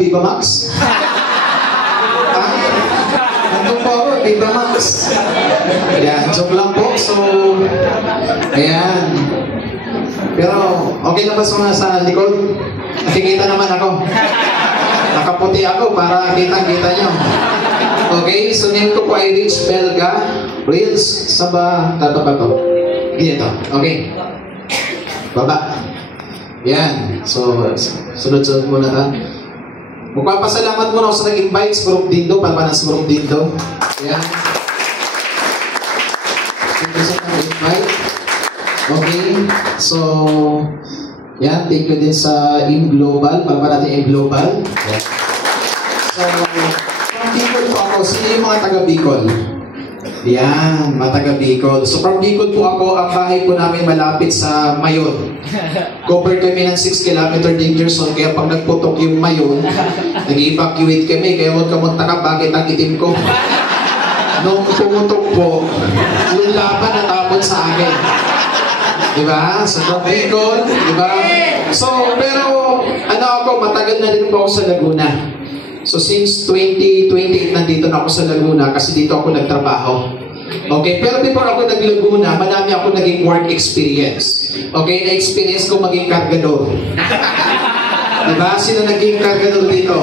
Viva Max? Ha? Nandun po ako, Viva Max. Ayan, joke lang po. So, ayan. Pero, okay na ba sa mga sa likod? Nakikita naman ako. Nakaputi ako para kitang-kita nyo. Okay, so name ko po ay Rich Belga. Reels, saba, tatapa to. Dito, okay. Baba. Yan. So, sunod-sunod muna ha. Magpapasalamat muna ako sa nag-invite sa Group Dindo, Palpanas Group Dindo. Yan. Thank you sa nag-invite. Okay. So, yan. Thank you din sa InGlobal. Palpa natin InGlobal. Yan. So, from Bicol po ako. Sino yung mga taga-Bicol? Yan, mga taga-Bicol. So from Bicol po ako, ang bahay po namin malapit sa Mayon. Cover kami ng 6 km danger zone, kaya pag nagputok yung Mayon, nag-evacuate kami, kaya huwag ka magtaka bakit ang itim ko. Nung pumutok po, yung laban natapon sa akin. Diba? So from Bicol, diba? So, pero, ano ako, matagal na rin po ako sa Laguna. So since 2028 nandito na ako sa Laguna kasi dito ako nagtrabaho. Okay, pero before ako nag-Laguna, marami ako naging work experience. Okay, na-experience ko maging kargador. Diba? Sino naging kargador dito?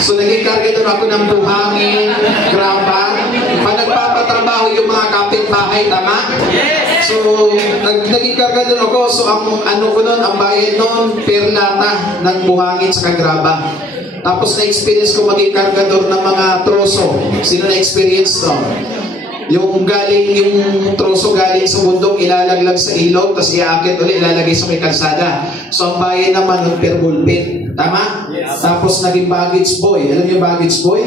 So naging kargador ako ng buhangin, graba. Pag nagpapatrabaho yung mga kapitbahay, tama? So, naging kargador ako. So ang ano ko nun, ang bayad nun, per lata ng buhangin sa graba. Tapos na-experience ko maging kargador ng mga troso. Sino na-experience to? Yung troso galing sa bundok, ilalaglag sa ilog, tapos iaakit ulit, ilalagay sa may kalsada. So ang bayan naman ng per bullpen. Tama? Yes. Tapos naging baggage boy. Alam niyo yung baggage boy?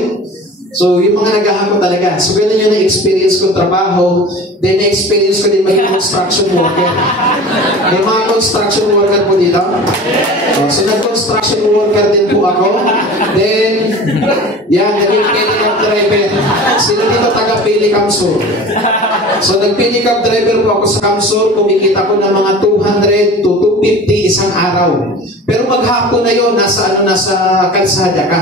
So yung mga naghahakot talaga. So ganun yung na-experience ko trabaho. Then na-experience ko din maging construction worker. May mga construction worker po dito. So nag-construction worker din po ako. Then, yan, naging Pelicab driver. Sino dito taga Pelicab Sur? So nag-Pelicab driver po ako sa Kamsur. Kumikita ko ng mga 200 to 250 isang araw. Pero maghapon na yun, nasa kalsada ka.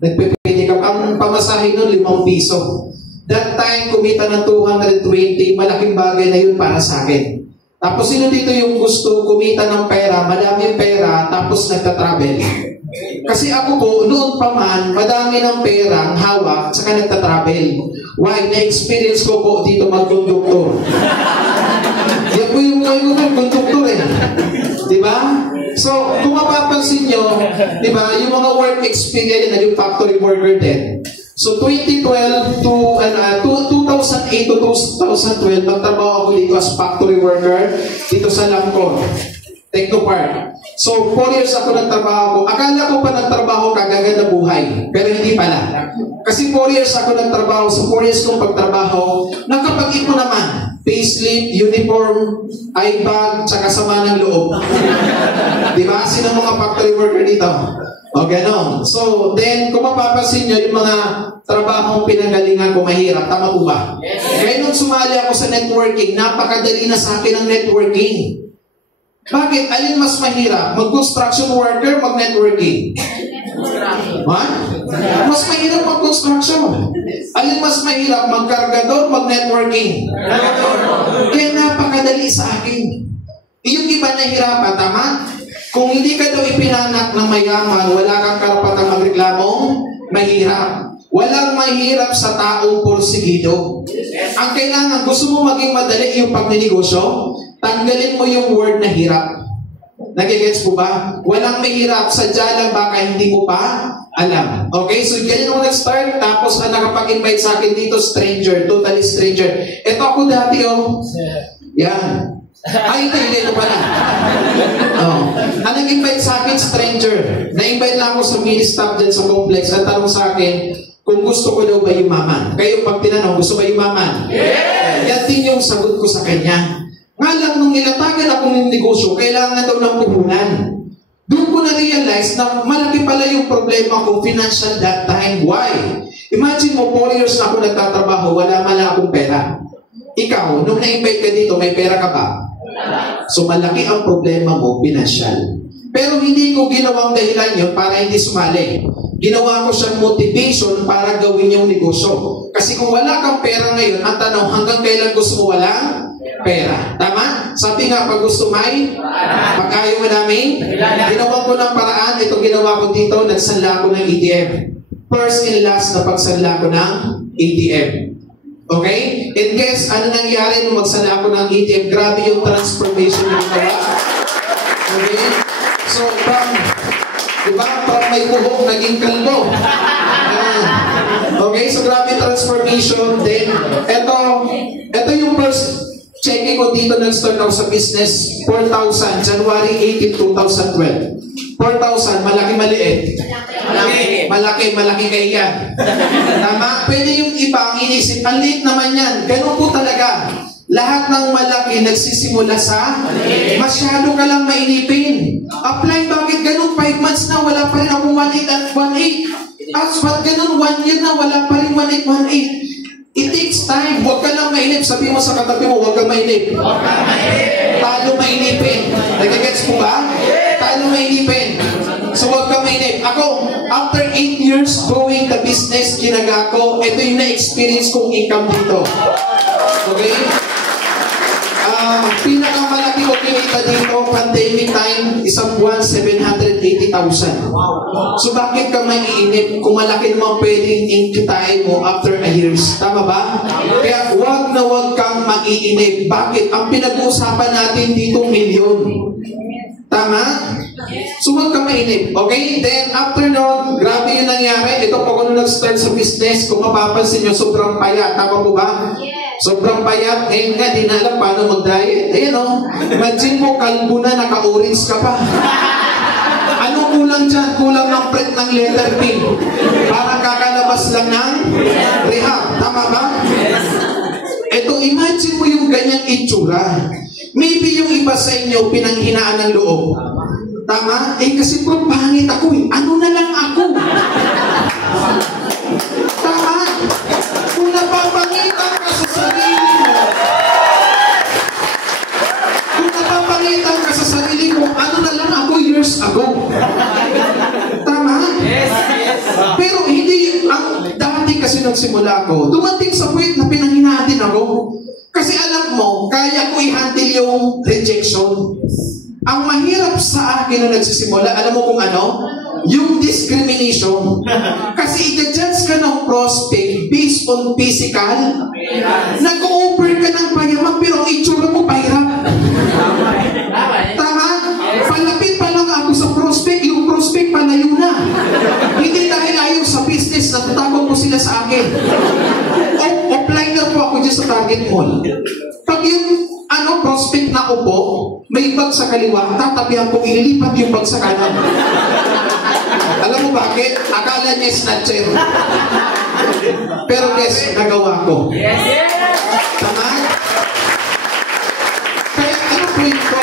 Nagpe-Pelicab. Ang pamasahe nun, 5 piso. That time, kumita ng 220. Malaking bagay na yun para sa akin. Tapos sino dito yung gusto kumita ng pera, madaming pera, tapos nagtatravel? Kasi ako po, noon pa man, madami ng pera ang hawak, saka nagtatravel. Why? Na-experience ko po dito mag-conductor. Yan po yung conductor eh. Diba? So, kung mapapansin nyo, diba, yung mga work experience na yung factory worker din. So, 2012 to 2008 to 2012, nagtrabaho ako dito as factory worker dito sa Lamcor, Technopark. So, 4 years ako nagtrabaho. Akala ko pa nagtrabaho kagaganda buhay, pero hindi pala. Kasi 4 years ako nagtrabaho. Sa 4 years kong pagtrabaho, nakapag-ipon naman. Payslip, uniform, eye bag, tsaka sama ng loob. Diba? Sino mga factory worker dito? O gano'n. So, then, kung mapapansin nyo, yung mga trabahong pinanggalingan ko mahirap, tama po ba? Yes. Kaya nung sumali ako sa networking, napakadali na sa akin ang networking. Bakit? Alin mas mahirap? Mag-construction worker, mag-networking? What? Mas mahirap mag-construction. Alin mas mahirap? Mag-kargador, mag-networking? Kaya napakadali sa akin. Yung iba nahirapan, tama? Kung hindi ka daw ipinanak ng mayaman, wala kang karapatang magreklamong mahirap. Walang mahirap sa taong porsigido. Ang kailangan, gusto mo maging madali yung pagninegosyo, tanggalin mo yung word na hirap. Nagigets po ba? Walang mahirap, sadya lang baka hindi mo pa alam. Okay, so ganyan ako nag-start, tapos ang nakapag-invite sa akin dito, stranger, totally stranger. Ito ako dati, oh. Yan. Ay, hindi ko pala. Oh. Ang nag-invite sa akin, stranger. Na-invite lang ako sa mini-stop dyan sa complex. At tanong sa akin, kung gusto ko daw ba yumaman. Kayo pag tinanong, gusto ba yumaman? Yes! Yan din yung sagot ko sa kanya. Nga lang, nung nilatagan akong yung negosyo, kailangan daw ng puhunan. Doon ko na-realize na malaki pala yung problema ko financial that time. Why? Imagine mo, 4 years na ako nagtatrabaho, wala man lang akong pera. Ikaw, nung na-invite ka dito, may pera ka ba? So malaki ang problema mo, pinansyal. Pero hindi ko ginawang dahilan yun para hindi sumali. ginawa ko siyang motivation para gawin yung negosyo. Kasi kung wala kang pera ngayon, ang tanong, hanggang kailan gusto mo walang pera? Tama? Sabi nga, pag gusto may, pag-ayaw mo namin, ginawa ko ng paraan, ito ginawa ko dito, nagsanla ko ng ATM. First and last na pagsanla ko ng ATM. Okay? In case, ano nangyari nung magsanla ko ng ATM, grabe yung transformation yung ginawa. Okay? So, diba? From may buhok, naging kalbo. Okay? So, grabe transformation. Then, ito yung first checking ko dito, nag-start ako sa business, 4,000, January 18, 2012. 4,000, malaki-maliit. Malaki kaya. Tama? Pwede yung iba ang inisip, ang liit naman yan. Ganun po talaga. Lahat ng malaki nagsisimula sa masyado ka lang mainipin. Apply, bakit ganun? 5 months na, wala pa rin akong 1.8 at 1.8. As what ganun, 1 year na, wala pa rin 1.8, 1.8. It takes time. Huwag ka lang mainip. Sabi mo sa katabi mo, huwag ka mainip. Talo mainipin. Nagagets mo ba? Talo mainipin. So huwag ka mainip. Ako, after 8 years growing the business, ginaga ko, ito yung na-experience kong income dito. Okay? Pinakamalaki ko kinita dito, pandemic time, isang buwan, 780,000. So bakit ka maiinip kung malaki naman pwedeng inkitain mo after a years? Tama ba? Kaya wag na wag kang maiinip. Bakit? Ang pinag-uusapan natin dito, milyon. Tama? So wag kang mainip. Okay? Then after nun, grabe yung nangyari. Ito pag ano nag-start sa business, kung mapapansin nyo, sobrang payat. Tama po ba? Sobrang payat. Ngayon nga, di na alam paano mag-diet. Ayan o. Imagine mo, kalbo na, naka-orange ka pa. Ano kulang dyan? Kulang ng print ng letter P. Parang kakalabas lang ng rehab. Tama ba? Ito, imagine mo yung ganyang itsura. Maybe yung iba sa inyo, pinanghinaan ng loob. Tama? Eh kasi po, pangit ako eh. Ano na lang ako? Tama? Kung napapangitan ka sa sarili mo, ano na lang ako years ago. Tama? Yes. Pero hindi, ang dati kasi nagsimula ako, dumating sa point na pinanghinaan din ako. Kasi alam mo, kaya ko i-handle yung rejection. Ang mahirap sa akin nung nagsisimula, alam mo kung ano? Yung discrimination. Kasi i-judge ka ng prospect based on physical. Nag-o-offer ka ng payaman pero ang itsura mo pahirap. Tama? Palapit pa lang ako sa prospect, yung prospect palayo na. Hindi dahil ayaw sa business, natatakot po sila sa akin. Offliner po ako dyan sa Target Mall. Pag yung prospect na upo, may bag sa kaliwa, tatabihan ko, ililipat yung bag sa kanan. Alam mo bakit? Akala niya snatcher. Pero guys, nagawa ko. Tama? Kaya ano po ito?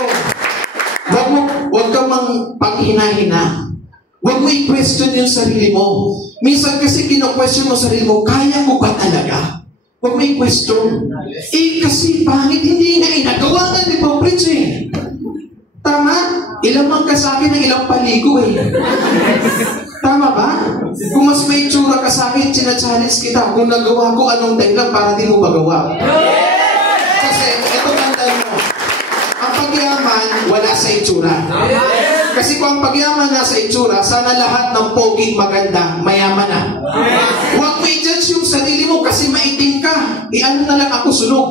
Huwag ka mang paghina-hina. Huwag mo i-question yung sarili mo. Minsan kasi kino-question mo sarili mo, kaya ko ba talaga? Huwag mo i-question. Eh kasi pangit, hindi nga nagawa nga ni Pao Prince eh. Tama? Ilamang ka sa akin ng ilang paligo eh. Tama ba? Kung mas may tsura ka sa akin, china-challenge kita. Kung nagawa ko, anong dahilan para di mo magawa? Kasi, eto tandaan mo. Ang pagyaman, wala sa itsura. Kasi kung ang pagyaman nasa itsura, sana lahat ng pogi maganda, mayaman na. Huwag mo i-judge yung sarili mo kasi maitim ka. Ano na lang ako sunog.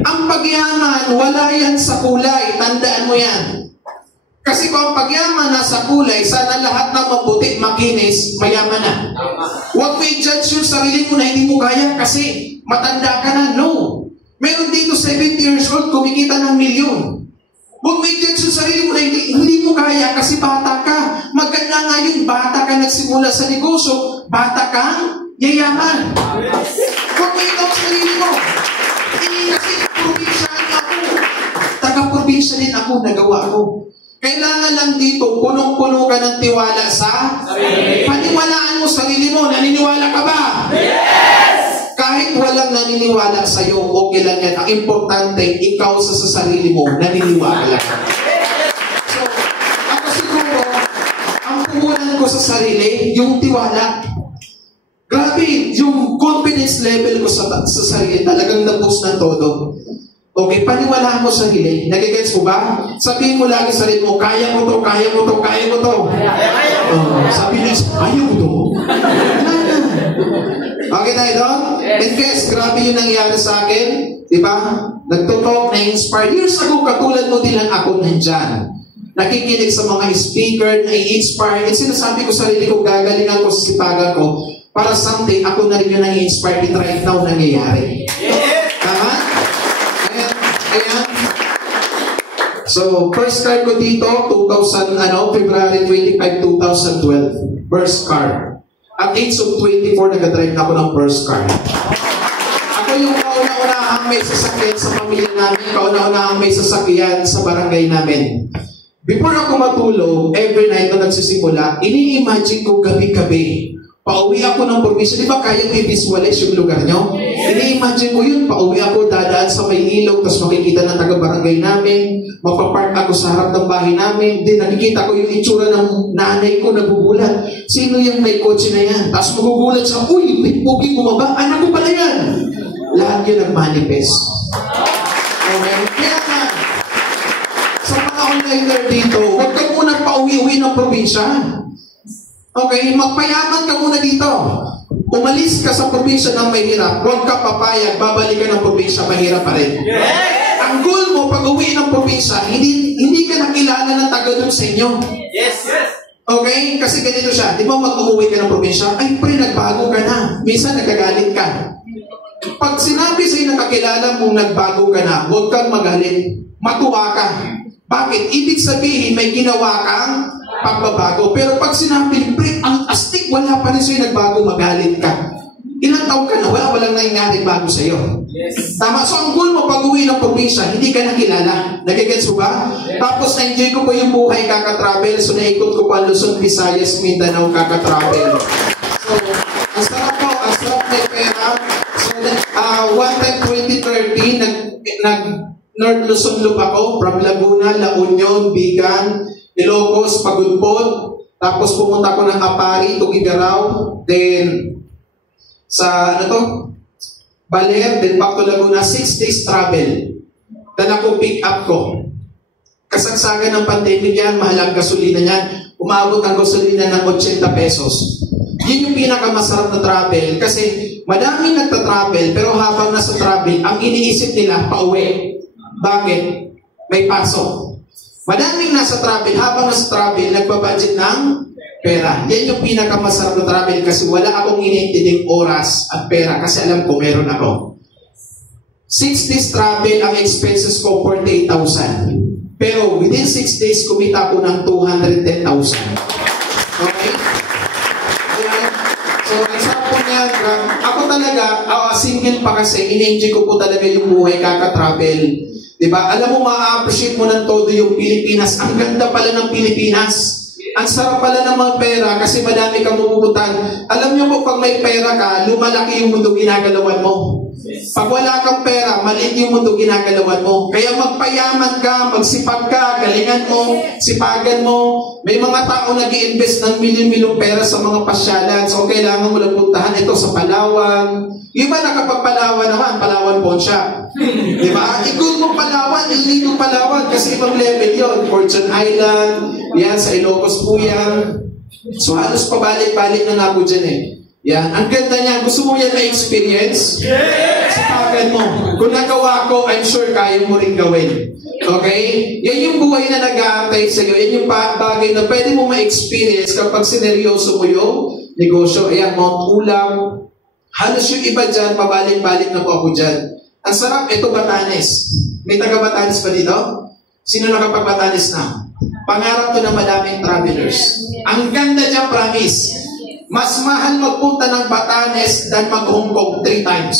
Ang pagyaman, wala yan sa kulay. Tandaan mo yan. Kasi kung ang pagyaman nasa kulay, sana lahat ng maputi, makinis, mayaman na. Huwag mo i-judge yung sarili mo na hindi mo kaya kasi matanda ka na. No. Meron dito 70 years old, kumikita ng milyon. Huwag mo i-judge yung sarili mo na hindi mo kaya kasi bata ka. Maganda nga yung bata ka nagsimula sa negosyo, bata kang yayaman. Huwag mo ito ang sarili mo. Hindi kasi probinsya ako. Taga-probinsya din ako, nagawa ko. Kailangan lang dito, punong-puno ka ng tiwala sa paniwalaan mo sarili mo. Naniniwala ka ba? Yes! Kahit walang naniniwala sa'yo, okay lang yan. Ang importante, ikaw sa sarili mo, naniniwala. So, ako siguro, ang puhunan ko sa sarili, yung tiwala. Grabe, yung confidence level ko sa sarili, talagang na-boost ng todo. Okay, paniwalaan mo sa sarili. Nagigets mo ba? Sabihin mo lagi sa sarili mo, kaya mo to, kaya mo to, kaya mo to. Sabi niyo, kaya mo to. Okay tayo doon? And guys, grabe yung nangyari sa akin. Diba? Nagtutok, na-inspire. Years ago, katulad mo din lang ako nandyan. Nakikinig sa mga speaker, na-inspire. And sinasabi ko sa sarili ko, gagalingan ko sa sipagan ko para someday ako na rin yung na-inspire and right now nangyayari. Tama? Ayan. So, first card ko dito, February 25, 2012. First card. At age of 24, nag-drive na ako ng first card. Ako yung kauna-unahang may sasakyan sa pamilya namin, kauna-unahang may sasakyan sa barangay namin. Before ako matulog, every night na nagsisimula, ini-imagine ko gabi-gabi. Pauwi ako ng probinsya. Di ba kayang i-visualize yung lugar nyo? Ini-imagine ko yun. Pauwi ako, dadaan sa may ilog, tapos makikita ng taga-barangay namin. Mapapark ako sa harap ng bahay namin. Then nakikita ko yung itsura ng nanay ko, nagugulat. Sino yung may kotse na yan? Tapos magugulat siya, uy, bigbugi bumaba. Anak ko pala yan. Lahat yun nag-manifest. Okay? Kaya nga, sa mga onliner dito, huwag ka muna pauwi-uwi ng probinsya. Okay, magpayaman ka muna dito. Umalis ka sa probinsya ng mahirap, huwag ka papayag, babalik ka ng probinsya, mahirap pa rin. Yes! Ang goal mo, pag uwi ng probinsya, hindi ka nakilala ng taga doon sa inyo. Yes! Okay? Kasi ganito siya, di ba mag-uwi ka ng probinsya, ay pre, nagbago ka na. Minsan nagkagalit ka. Pag sinabi sa'yo nakakilala mong nagbago ka na, huwag kang magalit. Matuwa ka. Bakit? Ibig sabihin, may ginawa kang pagbabago. Pero pag sinabi, pre, ang astig, wala pa rin sa'yo nagbago, magalit ka. Ilang taon ka na, walang nangyari bago sa'yo. Yes. Tama? So ang goal mo pag uwi ng probinsya, hindi ka nakilala. Nagigets mo ba? Yes. Tapos na-enjoy ko po yung buhay kaka-travel. So naikot ko pa Luzon, Visayas, Mindanao, kaka-travel. So, ang sarap po, ang sarap may pera. So, one time 2013, North Luzon Loop ako, from Laguna, La Union, Bigan, Ilocos, Pagudpod, tapos pumunta ako ng Apari, Tugigaraw, then sa Baler, then back to Laguna, 6 days travel. Then ako pick up ko. Kasagsagan ng pandemic yan, mahal ang gasolina niyan. Umabot ang gasolina ng 80 pesos. Yun yung pinakamasarap na travel kasi madaming nagta-travel pero habang nasa travel, ang iniisip nila, pauwi. Bakit? May pasok. Madaming nasa travel, habang nasa travel, nagbabudget ng pera. Yan yung pinakamasarap na travel kasi wala akong iniintinding oras at pera kasi alam ko meron ako. 6 days travel, ang expenses ko 48,000. Pero within 6 days, kumita ko ng 210,000. Okay? So, ang sarap po niya, ako talaga, single pa kasi, in-enjoy ko po talaga yung buhay kaka-travel. Diba? Alam mo, ma-appreciate mo ng todo yung Pilipinas. Ang ganda pala ng Pilipinas. Ang sarap pala ng mga pera kasi madami kang mumuputan. Alam niyo po, pag may pera ka, lumalaki yung mundo ginagalawan mo. Pag wala kang pera, maliit yung mundo ginagalawan mo. Kaya magpayaman ka, magsipag ka, galingan mo, sipagan mo. May mga tao nag-i-invest ng milyon-milyong pera sa mga pasyalan. So, kailangan mo lang puntahan ito sa Palawan. Iba nakapagpalawan naman, Palawan po siya. Diba? Ikot mo Palawan, hindi mo Palawan kasi ibang level yon. Fortune Island, yan, sa Ilocos po yan. So, halos pabalik-balik na nga po dyan eh. Yan, ang ganda niya. Gusto mo yan ma-experience? Yes! Sipagan mo. Kung nagawa ko, I'm sure kaya mo rin gawin. Okay? Yan yung buhay na nag-aantay sa iyo. Yan yung bagay na pwede mo ma-experience kapag sineryoso mo yung negosyo. Ayan, Mount Ulam. Halos yung iba dyan, pabalik-balik na po ako dyan. Ang sarap, ito Batanes. May taga-Batanes pa dito? Sino nakapag-Batanes na? Pangarap to ng madaming travelers. Ang ganda dyan, promise. Mas mahal magpunta ng Batanes than mag-Hong Kong 3 times.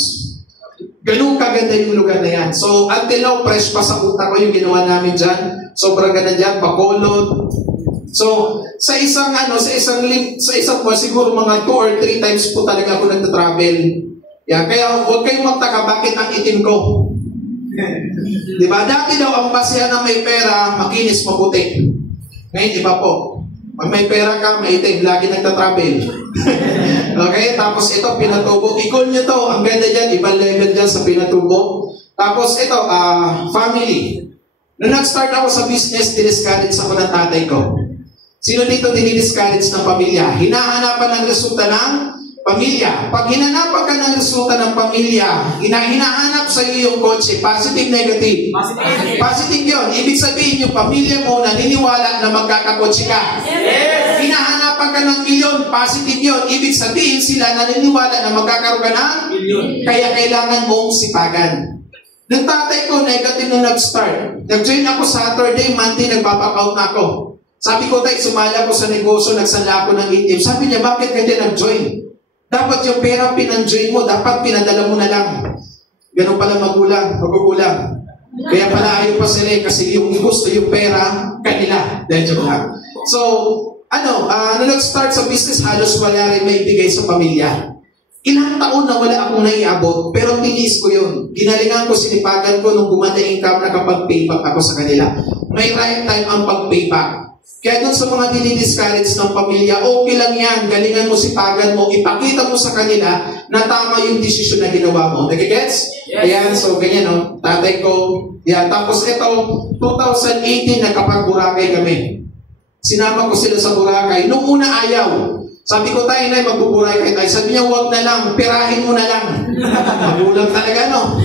Ganun kaganda yung lugar na yan. So, until now, fresh pa sa utak ko yung ginawa namin dyan. Sobrang ganda dyan, Bacolod. So, sa isang buwan, siguro mga 2 or 3 times po talaga ako nagta-travel. Yeah, kaya huwag kayong magtaka bakit ang itim ko. Diba? Dati daw, ang basihan na may pera, makinis, maputi. Ngayon, iba po. Pag may pera ka, maitim, lagi nagtatravel. Okay? Tapos ito, pinatubo. I-call nyo to. Ang ganda dyan, ibang level dyan sa pinatubo. Tapos ito, family. Nung nag-start ako sa business, diniscourage ako ng tatay ko. Sino dito dinidiscourage ng pamilya? Hinahanapan ng resulta ng pamilya. Pag hinanapan ka ng resulta ng pamilya, hinahanap sa iyo yung kotse, positive, negative. Positive yun. Ibig sabihin yung pamilya mo naniniwala na magkakakotse ka. Yes. Hinahanapan ka ng milyon, positive yun. Ibig sabihin sila naniniwala na magkakaroon ka ng milyon. Kaya kailangan mong sipagan. Ng tatay ko, negative nung nag-start. Nag-join ako Saturday, Monday, nagpapakaut na ako. Sabi ko, tayo, sumala ko sa negosyo, nagsanla ako ng ATM. Sabi niya, bakit ka dyan nag-join? Dapat yung pera pinang-join mo, dapat pinadala mo na lang. Ganun pala magulang. Kaya pala ayaw pa sila kasi yung gusto yung pera, kanila. Dahil joke lang. So, nung nag-start sa business, halos wala rin may ibigay sa pamilya. Ilang taon na wala akong naiabot, pero tinis ko yun. Ginalingan ko, sinipagan ko nung gumanda income, nakapag-payback ako sa kanila. May right time ang pag-payback. Kaya doon sa mga dinidiscourage ng pamilya, okay lang yan, galingan mo, sipagan mo, ipakita mo sa kanila na tama yung desisyon na ginawa mo. Nagigets? Yes. Ayan, so ganyan, no? Tatay ko. Yan. Tapos ito, 2018, nagkapag-Boracay kami. Sinama ko sila sa Boracay. Nung una ayaw. Sabi ko, tayo na, mag-Boracay tayo. Sabi niya, huwag na lang, pirahin mo na lang. Magulang talaga, no?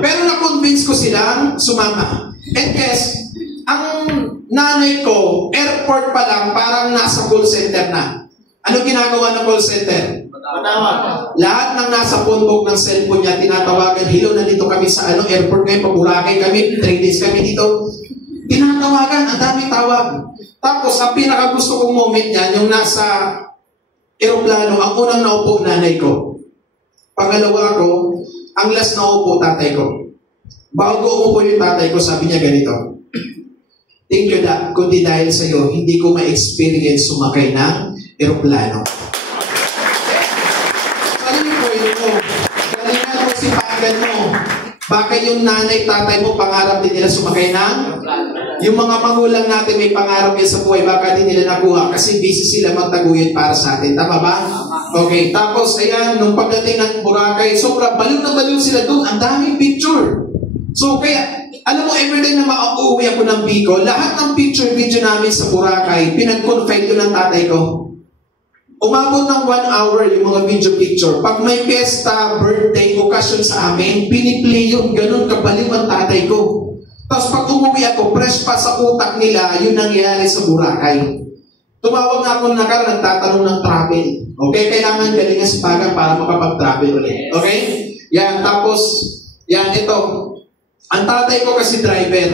Pero na-convince ko silang sumama. And guess, ang nanay ko, airport pa lang, parang nasa call center na. Ano ginagawa ng call center? Lahat ng nasa pundok ng cellphone niya, tinatawagan, hello, nandito kami sa airport ngayon, pag-Boracay kami, 3 days kami dito. Tinatawagan, ang daming tawag. Tapos, ang pinakagusto kong moment niyan, yung nasa aeroplano, ang unang naupo, nanay ko. Pangalawa ko, ang last naupo, tatay ko. Bago umupo yung tatay ko, sabi niya ganito, thank you, kundi dahil sa iyo, hindi ko ma-experience sumakay ng aeroplano. Ano yung point mo? Galingan mo, sipagan mo. Baka yung nanay, tatay mo, pangarap din nila sumakay ng yung mga magulang natin may pangarap yan sa buhay, baka din nila nakuha kasi busy sila magtaguyod para sa atin. Tama ba? Okay. Tapos, ayan, nung pagdating ng Boracay, sobrang baliw na baliw sila doon. Ang daming picture. So, kaya, alam mo, everyday na uuwi ako ng Bicol, lahat ng picture video namin sa Boracay, pinag-confide ko ng tatay ko. Umabot ng 1 hour yung mga video picture. Pag may pesta, birthday, occasion sa amin, piniplay yun. Ganun kabaliw ang tatay ko. Tapos pag umuwi ako, fresh pa sa utak nila, yun nangyari sa Boracay. Tumawag na ako nagtatanong ng travel. Okay? Kailangan galingan sa baga para makapag-travel ulit. Okay? Yan. Tapos, yan, ito. Ang tatay ko kasi driver.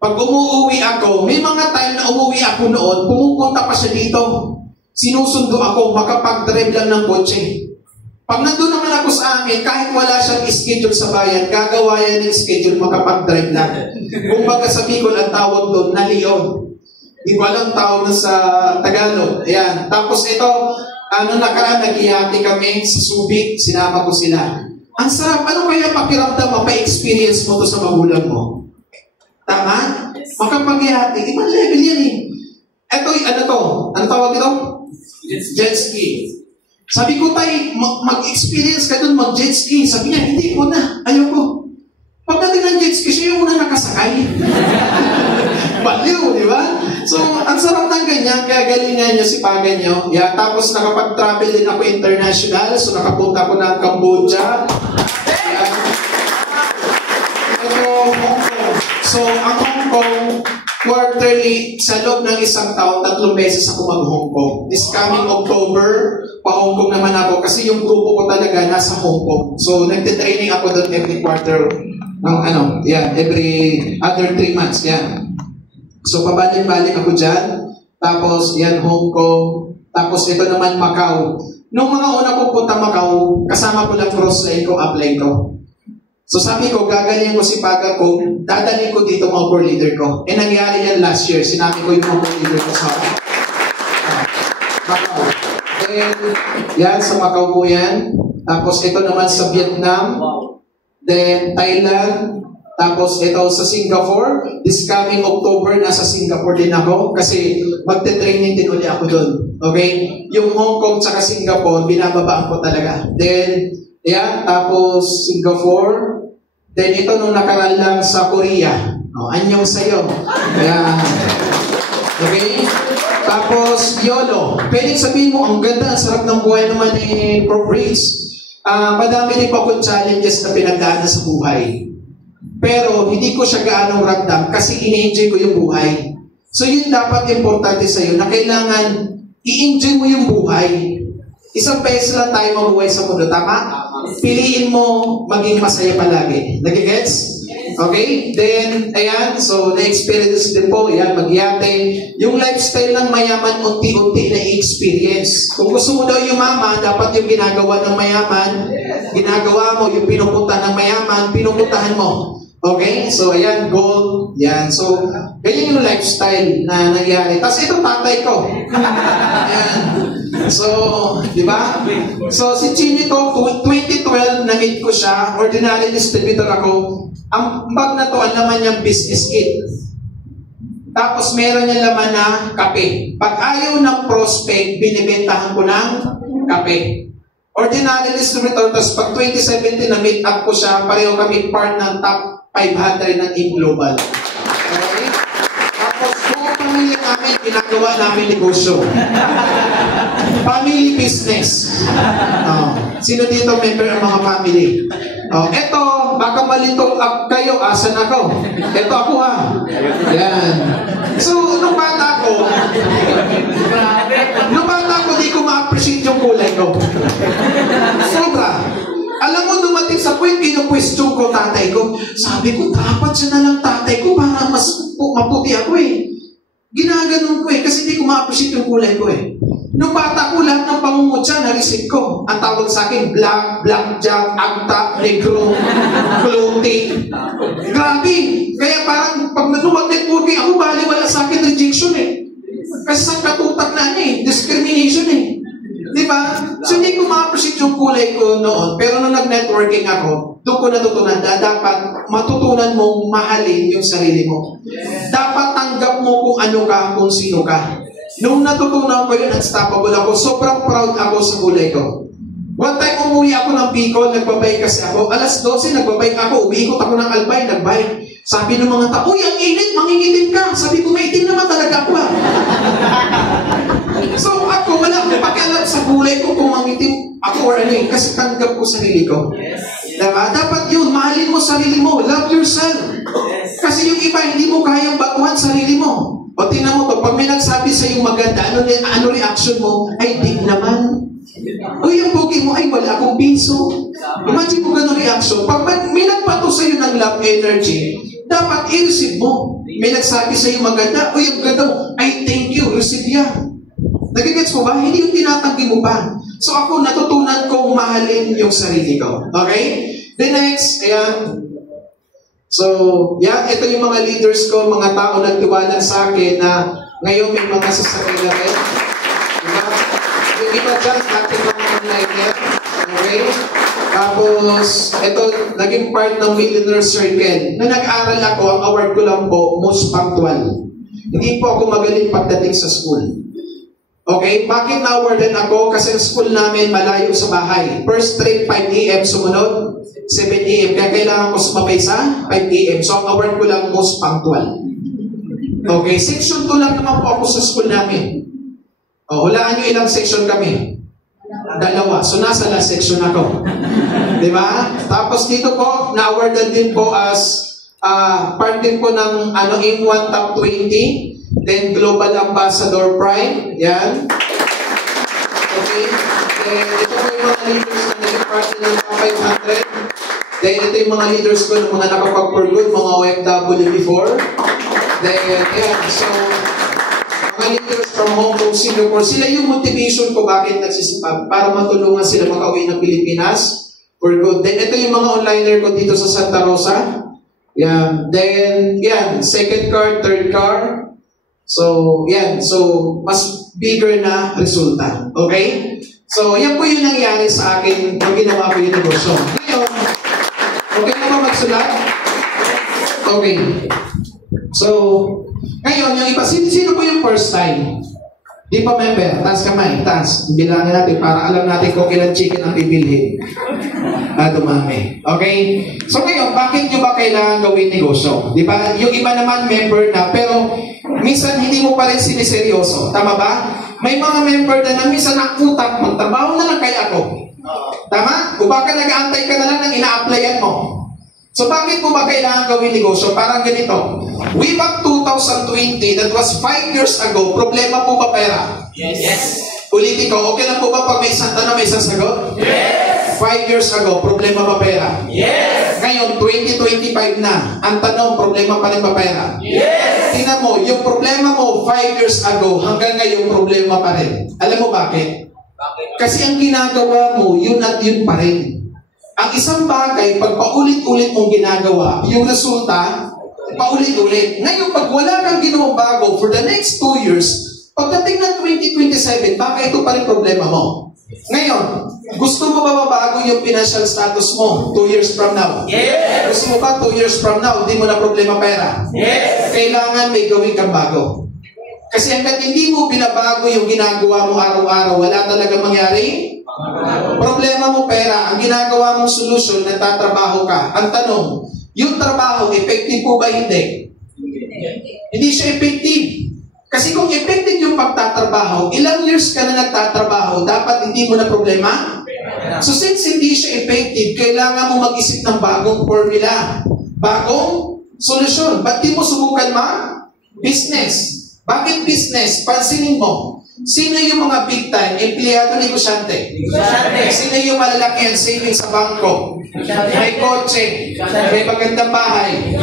Pag umuwi ako, may mga time na umuwi ako noon, pumupunta pa siya dito. Sinusundo ako, makapag-drive lang ng kotse. Pag nandun naman ako sa amin, kahit wala siyang schedule sa bayan, gagawa yan ng schedule, makapag-drive lang. Kung baga sa Bicol, ang tawag doon, na Leon. Di ko alam tawag na sa Tagalog. Ayan. Tapos ito, nakaraan, nag-ihati kami sa Subic, sinama ko sila. Ang sarap, ano kaya pakiramdam mo, pa-experience mo to sa magulang mo? Tama? Makapag-ihati, ibang level yan eh. Ito, ano tawag ito? Jet ski. Sabi ko, tay, mag-experience ka dun, mag-jet ski. Sabi niya, hindi ko na, ayoko. Pagdating ng jet ski, siya yung unang nakasakay. Baliw, di ba? So, ang sarap ng ganyan, kaya galingan nyo, sipagan nyo. Yeah, tapos nakapag-travel din ako international, so nakapunta ako ng Cambodia. Yeah. Ito, Hong Kong. So, ang Hong Kong, quarterly, sa loob ng isang taon, 3 beses ako mag-Hong Kong. This coming October, pa-Hong Kong naman ako kasi yung grupo ko talaga nasa Hong Kong. So, nagte-training ako doon every quarter ng every other 3 months, yan. So, pabalik-balik ako dyan. Tapos, yan, Hong Kong. Tapos, ito naman, Macau. Nung mga una ko punta Macau, kasama ko lang cross-line ko, upline ko. So sabi ko, gagaling ko si Paga ko, dadalhin ko dito mga core leader ko. Eh nangyari yan last year, sinabi ko yung mga core leader ko sa Macau. Then, yan, sa Macau po yan. Tapos ito naman sa Vietnam. Then, Thailand. Tapos ito sa Singapore, this coming October, nasa Singapore din ako kasi magte-training din ulit ako doon. Okay? Yung Hong Kong tsaka Singapore, binababaan ko talaga. Then, yeah, tapos Singapore. Then ito nung nakaraan lang sa Korea. Anyong sa'yo. Kaya, okay? Tapos, YOLO. Pwedeng sabihin mo, ang ganda, ang sarap ng buhay naman ni Prof. Reeds. Madami din pa akong challenges na pinagdaanan sa buhay. Pero hindi ko siya gaanong ramdam kasi in-enjoy ko yung buhay. So yun dapat importante sa'yo na kailangan i-enjoy mo yung buhay. Isang beses lang tayo mabuhay sa mundo, tama? Piliin mo maging masaya palagi. Nagigets? Okay? Then, ayan, so na-experience din po, ayan, magyate. Yung lifestyle ng mayaman, unti-unti na-experience. Kung gusto mo daw yumaman, dapat yung ginagawa ng mayaman, ginagawa mo, yung pinupunta ng mayaman, pinupuntahan mo. Okay? So, ayan, goal. Yan. So, ganyan yung lifestyle na nangyari. Tapos, ito tatay ko. Ayan. So, di ba? So, si Chini to, 2012, na-meet ko siya. Ordinary distributor ako. Ang bag na to, ang laman niyang business kit. Tapos, meron niya laman na kape. Pag ayaw ng prospect, binibentahan ko ng kape. Ordinary distributor. Tapos, pag 2017, na-meet up ko siya. Pareho kami part ng top 500 ng global. Okay? Tapos, buong pamilya namin, ginagawa namin negosyo. Family business. Sino dito member ang mga family? Eto, baka malito kayo, asan ako? Eto ako ha. Yan. So, nung bata ko, di ko ma-appreciate yung kulay ko. Sobra. Alam mo, dumating sa point, kinu-question ko tatay ko. Sabi ko, dapat siya na lang tatay ko para mas maputi ako eh. Ginaganon ko eh, kasi hindi ko ma-appreciate yung kulay ko eh. Nung bata ko, lahat ng pangungutya, na-receive ko. Ang tawag sa akin, blackjack, agta, negro, clothing. Grabe. Kaya parang, pag mag-networking ako, baliwala sa akin, rejection eh. Kasi sa katutak na discrimination eh. Di ba? So, hindi ko ma-appreciate yung kulay ko noon. Pero nung nag-networking ako, doon ko natutunan na dapat matutunan mong mahalin yung sarili mo. Dapat tanggap mo kung ano ka, kung sino ka. Nung natutunan ko yun, unstoppable ako. Sobrang proud ako sa kulay ko. One time, umuwi ako ng Bicol, nagbabike kasi ako. Alas 12, nagbabike ako. Umiikot ako ng Albay, nagbike. Sabi ng mga tao, uy, ang init, mangingitim ka. Sabi ko, may itim naman talaga ako ha. So ako, wala akong pakialam sa kulay ko kung mangitim ako or ano kasi tanggap ko sarili ko. Diba? Dapat yun, mahalin mo sarili mo. Love yourself. Kasi yung iba, hindi mo kayang baguhan sarili mo. O tingnan mo to, pag may nagsabi sa yung maganda, ano reaction mo? Ay, di naman. Uy, yung pogi mo, ay wala akong piso. Imagine mo ganun reaction. Pag may nagpato sa iyo ng love energy, dapat i-receive mo. May nagsabi sa iyo maganda, uy, ang ganda mo, ay thank you, receive yan. Nagigets mo ba? Hindi yung tinatanggi mo pa. So ako, natutunan kong mahalin yung sarili ko. Okay? The next, ayan. So, yan, ito yung mga leaders ko, mga tao nagtiwala sa akin na ngayon may mga sasakyan na rin. Diba? Yung iba dyan, ating mga online. Okay? Tapos, ito, naging part ng Millionaire Circle. Nung nag-aral ako, ang award ko lang po, most punctual. Hindi po ako magaling pagdating sa school. Okay? Bakit na-awardan ako? Kasi ang school namin malayo sa bahay. First trip, 5 a.m. Sumunod, 7 a.m. Kaya kailangan ko sumabay sa 5 a.m. So, ang award ko lang most punctual. Okay? Section 2 lang naman po ako sa school namin. Hulaan nyo ilang section kami. 2. So, nasa last section ako. Diba? Tapos dito po, na-awardan din po as part din po ng AIM1 Top 20. Then, Global Ambassador Prime. Yan. Okay. Then, ito po yung mga leaders na naging party ng 500. Then, ito yung mga leaders ko ng mga nakapag-for good, mga OFW before. Then, yan. So, mga leaders from Hong Kong, Singapore, sila yung motivation ko bakit nagsisipag para matulungan sila makauwi ng Pilipinas for good. Then, ito yung mga onliner ko dito sa Santa Rosa. Yan. Then, yan. Second car, third car. So, yan. So, mas bigger na resulta. Okay? So, yan po yung nangyari sa akin pag ginawa ko yung negosyo. Ngayon, okay na ba magsulat? Okay. So, ngayon, yung iba, sino po yung first time? Di pa member, taas kamay, taas. Bilangin natin para alam natin kung ilan chicken ang bibilhin. Dumami. Okay? So ngayon, bakit nyo ba kailangan gawin negosyo? Di ba? Yung iba naman member na, pero minsan hindi mo pa rin siniseryoso. Tama ba? May mga member na minsan nakutak, magtrabaho na lang kaya ako. Tama? O baka nag-aantay ka na lang ng ina-applyan mo. So bakit mo ba kailangan gawin negosyo? Parang ganito. Way back 2020, that was 5 years ago, problema po ba pera? Yes. Ulitin ko, okay lang po ba pag may isang tanong, may isang sagot? Yes. 5 years ago, problema ba pera? Yes. Ngayon, 2025 na. Ang tanong, problema pa rin ba pera? Yes. Tingnan mo, yung problema mo 5 years ago, hanggang ngayon, problema pa rin. Alam mo bakit? Kasi ang ginagawa mo, yun at yun pa rin. Ang isang bagay, pag paulit-ulit mong ginagawa, yung resulta, paulit-ulit. Ngayon, pag wala kang ginawang bago for the next 2 years, pagdating ng 2027, baka ito pa rin problema mo. Ngayon, gusto mo ba mabago yung financial status mo 2 years from now? Yes. Gusto mo ba 2 years from now, hindi mo na problema pera? Yes. Kailangan may gawin kang bago. Kasi hanggat hindi mo binabago yung ginagawa mo araw-araw, wala talaga mangyari. Problema mo pera, ang ginagawa mong solusyon, nagtatrabaho ka. Ang tanong, yung trabaho, effective po ba hindi? Hindi siya effective. Kasi kung effective yung pagtatrabaho, ilang years ka na nagtatrabaho, dapat hindi mo na problema? So since hindi siya effective, kailangan mo mag-isip ng bagong formula. Bagong solusyon. Ba't di mo subukan business? Bakit business? Pansinin mo. Sino yung mga big time? Empleyado, negosyante. Sino yung malalaki ang saving sa bangko? May kotse. May magandang bahay.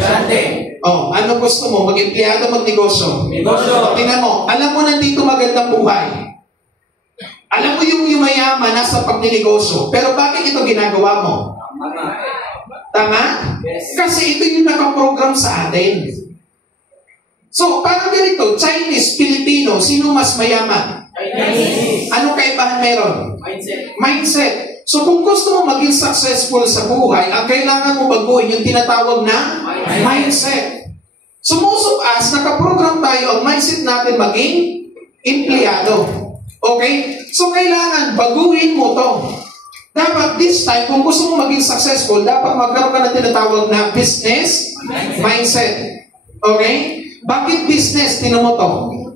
Ano gusto mo? Mag-empleyado, magnegosyo? Negosyo. Tingnan mo. Alam mo nandito magandang buhay. Alam mo yung mayaman nasa pagninegosyo. Pero bakit ito ginagawa mo? Tama? Kasi ito yung nakaprogram sa atin. So, parang ganito, Chinese, Filipino, sino mas mayaman? Chinese. Anong kaibahan meron? Mindset. So, kung gusto mo maging successful sa buhay, ang kailangan mo baguhin yung tinatawag na mindset. So, most of us, nakaprogram tayo, ang mindset natin maging empleyado. Okay? So, kailangan baguhin mo to. Dapat this time, kung gusto mo maging successful, dapat magkaroon ka na tinatawag na business mindset. Okay? Bakit business? Tinan mo to.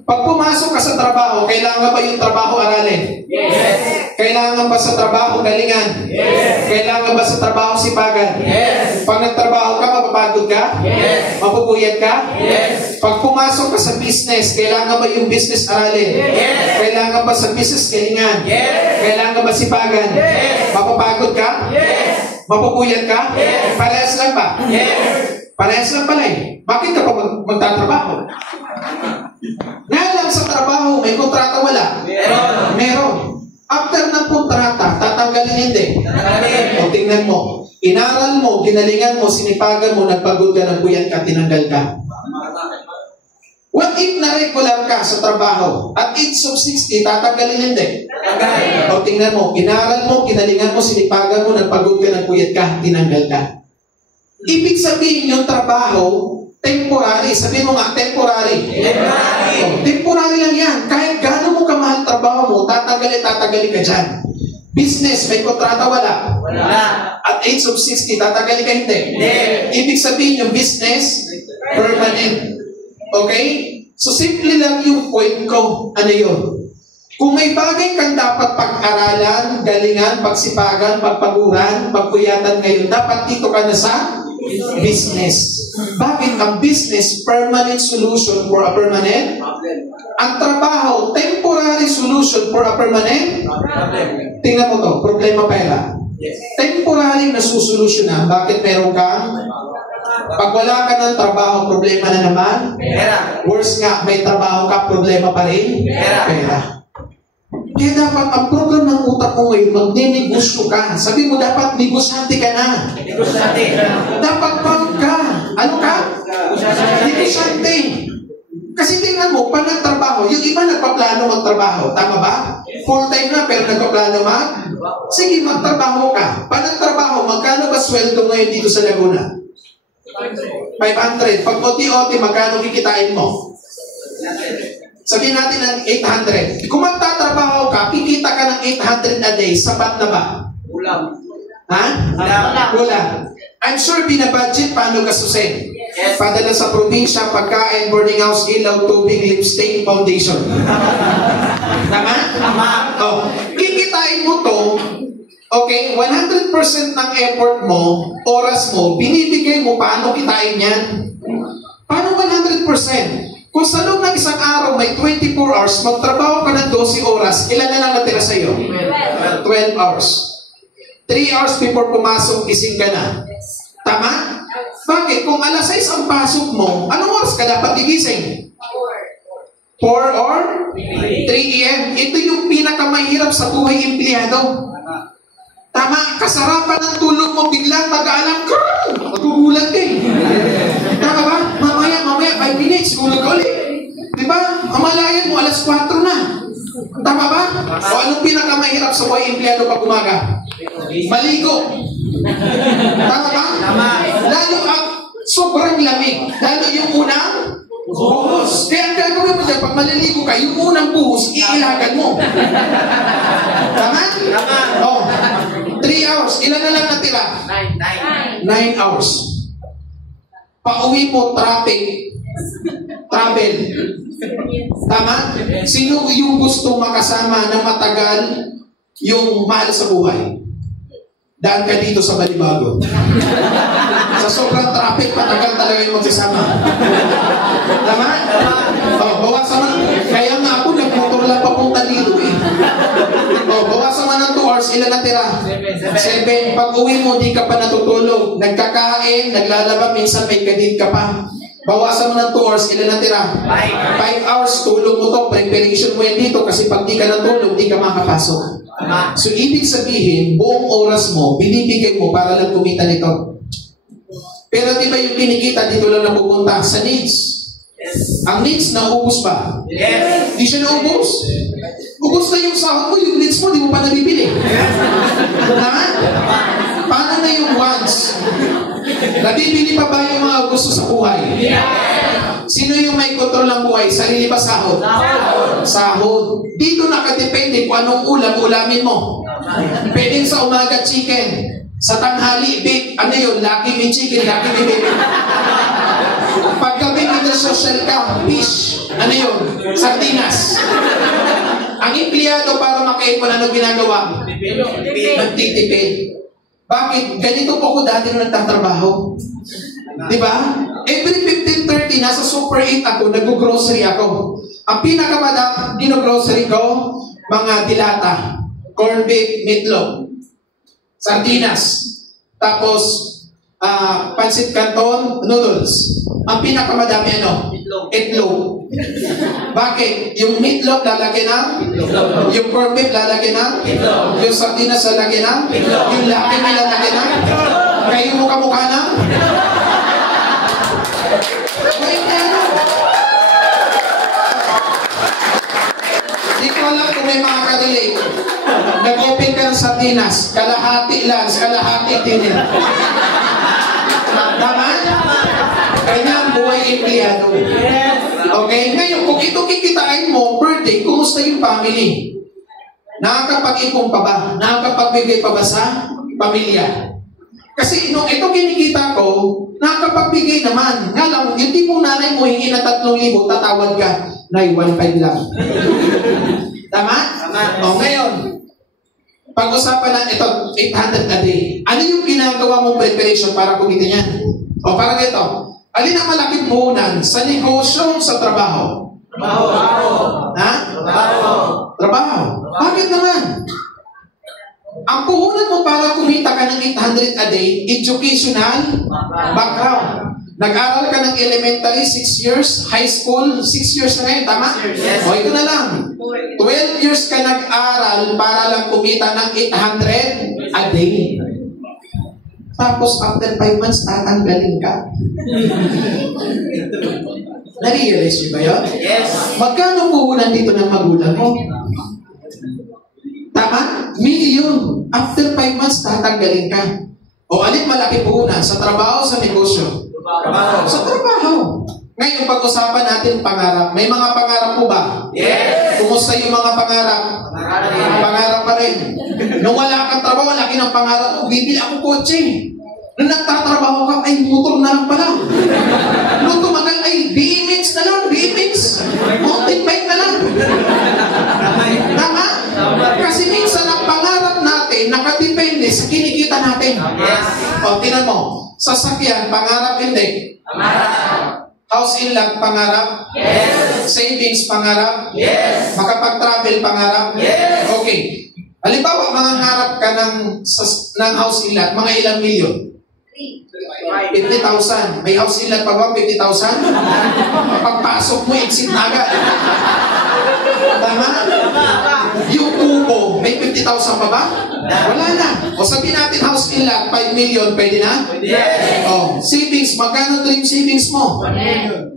Pag pumasok ka sa trabaho, kailangan ba yung trabaho aralin? Yes. Kailangan ba sa trabaho galingan? Yes. Kailangan ba sa trabaho sipagan? Yes. Pag nagtrabaho ka, mapapagod ka? Yes. Mapupuyat ka? Yes. Pag pumasok ka sa business, kailangan ba yung business aralin? Yes. Kailangan ba sa business galingan? Yes. Kailangan ba sipagan? Yes. Mapapagod ka? Yes. Mapupuyat ka? Yes. Parehas lang ba? Yes. Parehas lang pala eh. Bakit ka pa magtatrabaho? Nga lang sa trabaho, may kontrata wala? Meron. After ng kontrata, tatanggalin hindi. O tingnan mo. Inaral mo, ginalingan mo, sinipagan mo, nagpagod ka, nagpuyat ka, tinanggal ka. What if na regular ka sa trabaho? At age of 60, tatanggalin hindi. O tingnan mo, inaral mo, ginalingan mo, sinipagan mo, nagpagod ka, nagpuyat ka, tinanggal ka. Ibig sabihin yung trabaho, temporary. Sabihin mo nga, temporary. Temporary lang yan. Kahit gaano mo kamahal trabaho mo, tatanggalin ka dyan. Business, may kontrata wala? At age of 60, tatanggalin ka hindi? Ibig sabihin yung business, permanent. Okay? So simple lang yung point ko. Ano yun? Kung may bagay kang dapat pag-aralan, galingan, pagsipagan, pagpaguran, pagpuyatan ngayon, dapat dito ka na sa business. Bakit ang business permanent solution for a permanent? Ang trabaho, temporary solution for a permanent? Tingnan mo to, problema pera. Temporary na susolusyonan. Bakit meron kang? Pag wala ka ng trabaho, problema na naman? Pera. Worse nga, may trabaho ka, problema pa rin? Pera. Kaya dapat ang program ng utak mo ngayon, magne-negosyo ka. Sabi mo, dapat negosyante ka na. Dapat pag ka. Ano ka? Negosyante. Kasi tingnan mo, pag nagtrabaho, yung iba nagpaplano magtrabaho. Tama ba? Full-time na, pero nagpaplano Sige, magtrabaho ka. Pag nagtrabaho, magkano ba sweldo ngayon dito sa Laguna? 500. Pag OT-OT, magkano kikitain mo? Sabihin natin ng 800. Kung magtatrabaho ka, kikita ka ng 800 a day, sapat na ba? Kulang. Ha? Kulang. I'm sure binabudget paano gastusin. Yes. Padala sa probinsya, pagkain, boarding house, ilaw, tubig, lipstick, foundation. Tama? Tama. Oh, kikitain mo to, okay, 100% ng effort mo, oras mo, binibigay mo, paano kitain yan? Paano 100%? Kung sa loob ng isang araw may 24 hours, magtrabaho ka ng 12 oras, ilan na lang natira sa'yo? 12 hours. 3 hours before pumasok, gising ka na. Tama? Bakit? Kung alas 6 ang pasok mo, anong oras ka dapat gigising? 4 or 3 a.m. Ito yung pinakamahirap sa buhay empleyado. Tama? Kasarapan ng tulog mo, biglang mag-aalam ka. Magugulat ka eh. Tama ba? Mamaya, 5 minutes, gulog ka ulit. Diba? Mamalayan mo, alas 4 na. Tama ba? O anong pinakamahirap sa buhay empleyado pag umaga? Maligo. Tama ba? Lalo ang sobrang lamig. Lalo yung unang buhos. Kaya ang gagawin mo dyan, pag maliligo ka, yung unang buhos, iilagan mo. Tama? O, 3 hours. Ilan na lang natira? 9 hours. Pauwi mo, traffic. Travel. Tama? Sino yung gusto makasama na matagal yung mahal sa buhay? Daan ka dito sa Balibago. Sa sobrang traffic, matagal talaga yung magsasama. Tama? O, bawasan mo. Kaya nga ako, nagmotor lang papunta dito eh. O, bawasan mo ng 2 hours, ilan natira? 7. Pag uwi mo, di ka pa natutulog. Nagkakain, naglalaba, minsan may kadit ka pa. Bawasan mo ng 2 hours, ilan natira? 5 hours, tulog mo to, preparation mo yan dito kasi pag di ka natulog, di ka makapasok. So, ibig sabihin, buong oras mo, binibigay mo para lang kumita nito. Pero di ba yung kinikita, dito lang napupunta sa needs? Ang needs, naubos ba? Yes. Di siya naubos. Ubos na yung sahod mo, yung needs mo, di mo pa nabibili. Tama? Paano na yung wants? Nabibili pa ba yung mga gusto sa buhay? Sino yung may kontrol ng buhay? Sarili ba sahod? Sahod. Dito nakadepende kung anong ulamin mo. Pwedeng sa umaga chicken, sa tanghali beef. Ano yun? Lagi may chicken, lagi may beef. Paggabi may social ka, fish. Ano yun? Sardinas. Ang empleyado para makaipon, ano ginagawa? Magtitipid. Bakit? Ganito po ako dati nung nagtatrabaho. Diba? Every 15:30, nasa Super 8 ako, nag-grocery ako. Ang pinakamadang gino-grocery ko, mga dilata, corned beef, meatloaf, sardinas, tapos pancit canton, noodles. Ang pinakamadami ano? Itlog. Bakit? Yung meatloaf lalagyan ng yung corned beef lalagyan ng yung sardinas lalagyan ng yung laki nila lalagyan ng kayo mukha-mukha ng di ko alam kung may mga karelate. Nag-open ka ng sardinas, kalahati lang, kalahati tinin. Tama? Kanya ang buhay empleyado. Okay? Ngayon, kung ito kikitain mo, per day, kumusta yung family? Nakakapag-ipon pa ba? Nakakapagbigay pa ba sa pamilya? Kasi nung ito kinikita ko, nakakapagbigay naman. Nga lang, yung tipong nanay mo hingi na 3,000, tatawad ka. Nay, 1,500 lang. Tama? O ngayon, pag-usapan na ito, 800 a day. Ano yung ginagawa mong preparation para kumita niyan? O parang ito, alin ang malaking puhunan sa negosyo, sa trabaho? Trabaho. Ha? Trabaho. Bakit naman? Ang puhunan mo para kumita ka ng 800 a day, educational background. Nag-aral ka ng elementary, 6 years, high school, 6 years na ngayon, tama? Yes. O ito na lang. 12 years ka nag-aral para lang kumita ng 800 a day. Tapos after 5 months, tatanggalin ka. Na-realize nyo ba yun? Yes. Magkano puhunan dito ng magulang mo? Tama? Million. After 5 months, tatanggalin ka. O alin malaki puhunan? Sa trabaho, sa negosyo? Sa trabaho. Ngayon, pag-usapan natin pangarap. May mga pangarap po ba? Yes! Kumusta yung mga pangarap? Pangarap pa rin. Nung wala kang trabaho, laki ng pangarap mo, bibili ako kotse. Nung nagtatrabaho ka, ay motor na lang pala. Nung tumagal, ay BMX na lang, BMX. Mountain bike na lang. Tama? Kasi minsan ang pangarap natin, nakadepende sa kinikita natin. Yes! O, tinan mo, sasakyan, pangarap hindi. Pangarap! House in lot, pangarap? Yes! Savings, pangarap? Yes! Makapag-travel, pangarap? Yes! Okay. Halimbawa, mangangarap ka ng house in lot, mga ilang milyon? 50,000. May house in lot pa ba? 50,000? Pagpasok mo, exit na agad. Tama? Yung kubo, may 50,000 pa ba? Wala na. O sabihin natin house in lot, 5 million, pwede na? Yes! O, savings, magkano dream savings mo? 1 million.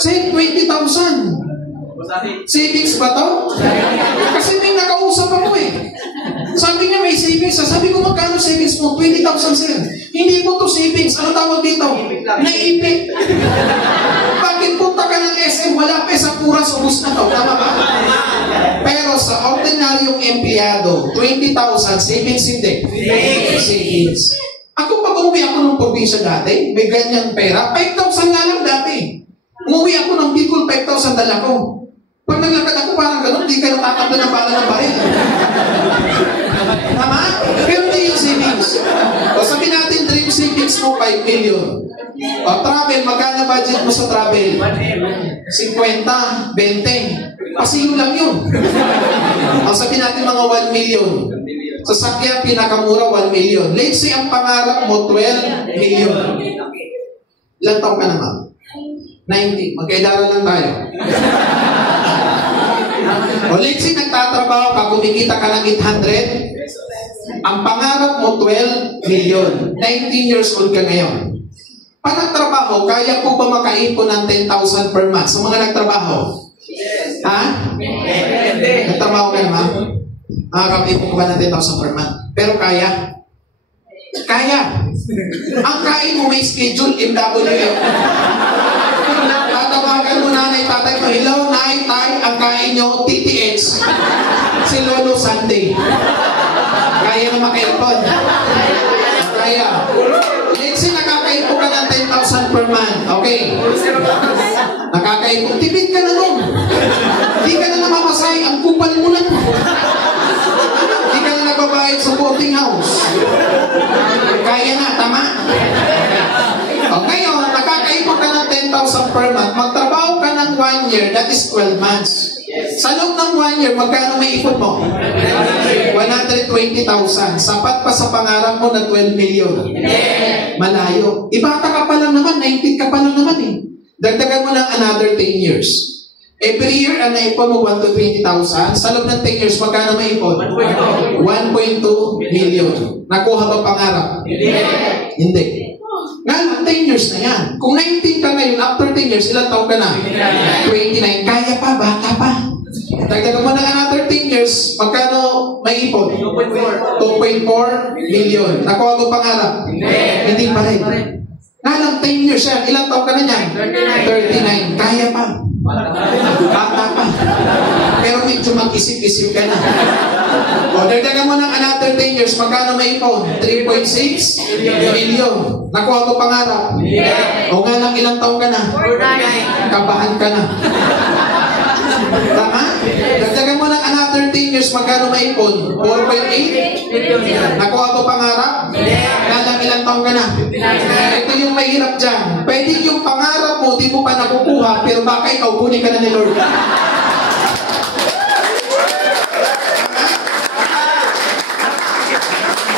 Say, 20,000. Savings ba to? Kasi may nakausap ako eh. Sabi niya may savings. Sabi ko, magkano savings mo? 20,000 sir. Hindi po to savings. Ano tawag dito? Naipit. Bakit punta ka ng SM? Wala pa sa puras, ubus na to. Tama ba? Pero sa ordinaryong empleyado, 20,000 savings hindi. Savings. Ako pag umuwi ako ng probinsya dati, may ganyang pera, 5,000 nga lang dati. Umuwi ako ng Bicol, 5,000 dala ko. Pag naglakad ako parang gano'n, di ka natatabla ng bala ng baril. Tama? Pero hindi yung savings. O sabihin natin, dream savings mo, 5 million. O travel, magkano budget mo sa travel? 50, 20. Pasilo lang yun. O sabihin natin mga 1 million. Sasakyan, pinakamura, 1 million. Let's say, ang pangarap mo, 12 million. Ilang taon ka naman? 90. Magkaidara lang tayo. O let's say, nagtatrabaho ka, kumikita ka ng 800. Ang pangarap mo, 12 million. 19 years old ka ngayon. Pag nagtrabaho, kaya po ba makaipon ng 10,000 per month sa mga nagtrabaho? Ha? Nagtrabaho ka naman? Makakaipon ka ba ng 10,000 per month? Pero kaya? Kaya. Ang kain mo may schedule, MWF. Tatawagan mo nanay, tatay mo, hello, nay, tay, ang kain nyo, TTX. Si Lolo Sunday. Kaya na makaipon. Kaya. Let's say, nakakaipon ka ng 10,000 per month. Okay. Nakakaipon. Tipid ka na nun. Hindi ka na namamasay. Ang kupal mo lang. Hindi ka na nagbabayad sa boarding house. Kaya na, tama? O ngayon, nakakaipon ka ng 10,000 per month. Magtrabaho ka ng 1 year, that is 12 months. Sa loob ng 1 year, magkano may ipon mo? 120,000. Sapat pa sa pangarap mo na 12 million. Malayo. Ibata ka pa lang naman, 19 ka pa lang naman eh. Dagdagan mo ng another 10 years. Every year, ang naipon mo 1 to 20,000. Sa loob ng 10 years, magkano may ipon? 1.2 million. Nakuha ba pangarap? Hindi. Nga lang, 10 years na yan. Kung 19 ka ngayon, after 10 years, ilang taon ka na? 29. Kaya pa, bata pa. Dagdagan mo ng another 10 years, magkano may ipon? 2.4 million. Nakuha mo pangarap? Hindi pa rin. Nga lang, 10 years yan. Ilang taon ka na yan? 39. Kaya pa. Bata pa. Pero medyo mag-isip-isip ka na. O, dagdagan mo ng another 10 years, magkano may ipon? 3.6 million. Nakuha mo pangarap? O nga lang, ilang taon ka na? Kabahan ka na. Tama? Dagdagan mo ng another 10 years, magkano may ipon? 4.8? Nakuha mo pangarap? Nga lang, ilang taon ka na? Ito yung mahirap dyan. Pwede yung pangarap mo, di mo pa nakukuha, pero baka ikaw, kunin ka na ni Lord.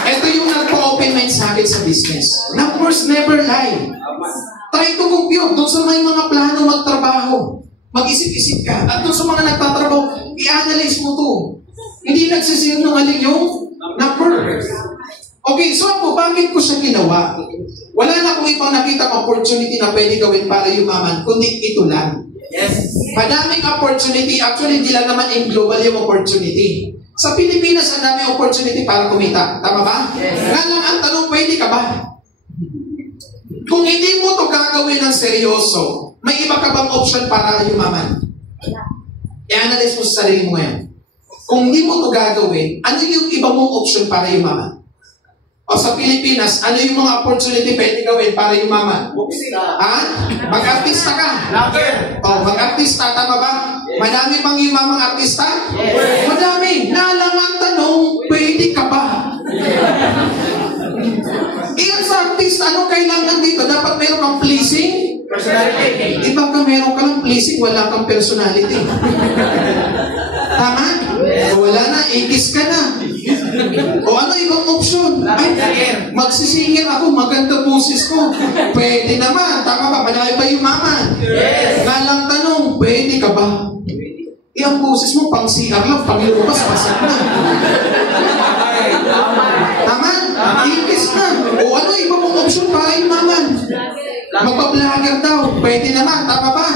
Ito yung nagpa-open mind sa akin sa business. Numbers never lie. Try to compute doon sa may mga plano magtrabaho. Mag-isip-isip ka. At doon sa mga nagtatrabaho, i-analyze mo to. Hindi nagsisinungaling yung number. Okay, so ako, bakit ko siya ginawa? Wala na akong ibang nakita opportunity na pwede gawin para yumaman, kundi ito lang. Yes. Madaming opportunity. Actually, hindi lang naman in global yung opportunity. Sa Pilipinas, ang daming opportunity para kumita. Tama ba? Yes. Nga lang ang tanong, pwede ka ba? Kung hindi mo to gagawin ng seryoso, may iba ka bang option para yumaman? I-analyze mo sa sarili mo ngayon. Kung hindi mo to gagawin, ano yung iba mong option para yumaman? O sa Pilipinas, ano yung mga opportunity pwede gawin para yumaman? Ha? Mag-artista ka. O, mag-artista, tama ba? Madami pang yumamang artista? Madami. Nalang ang tanong, pwede ka ba? Iyan sa artista, ano kailangan dito? Dapat meron kang pleasing? Personality. Iba ka meron ka lang pleasing, wala kang personality. Tama? O wala na, ikis ka na. O ano ibang option? Ay, magsisingir ako, maganda boses ko. Pwede naman, tama ba? Malaki ba yung mama? Nalang tanong, pwede ka ba? Ang boses mo, pang CR lang, pang ilubas, pasag na. Tama? Ikis na. O ano ibang option para yung mama? Magpa-vlogger daw, pwede naman, tama ba?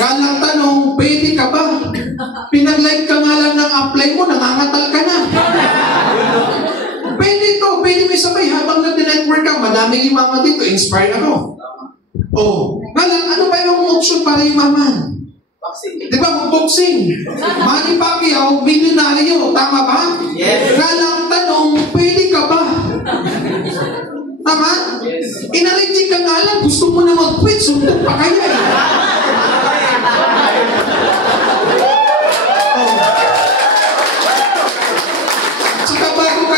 Nalang tanong, pwede ka ba? Pinag-like ka nga lang ng apply mo, nangangatal ka na. Pwede to, pwede may sabay habang nag-network ka. Madaming yumaman dito, inspired ako. Oh, ngalang, ano ba yung option para yumaman? Di ba, boxing? Manny Pacquiao, milyonaryo, tama ba? Yes. Ngalang tanong, pwede ka ba? Tama? Inaligid ka nga lang, gusto mo na mag-quit, suntok pa kaya eh.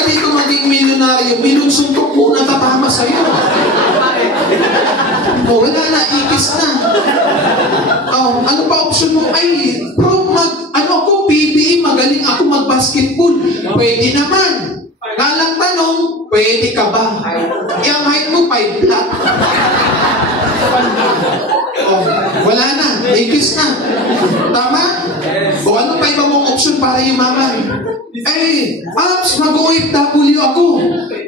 Dito maging milyonaryo, suntok muna tatama sa'yo. O, wala na, ikis na. O, ano pa option mo? Ay, ako, PBA, magaling ako mag-basketball. Pwede naman. Nalang tanong, pwede ka ba? Yung height mo, 5 flat. O, wala na, ikis na. Tama? O, ano pa iba mong option para yumaman? Eh, Pops, mag-OFW ako.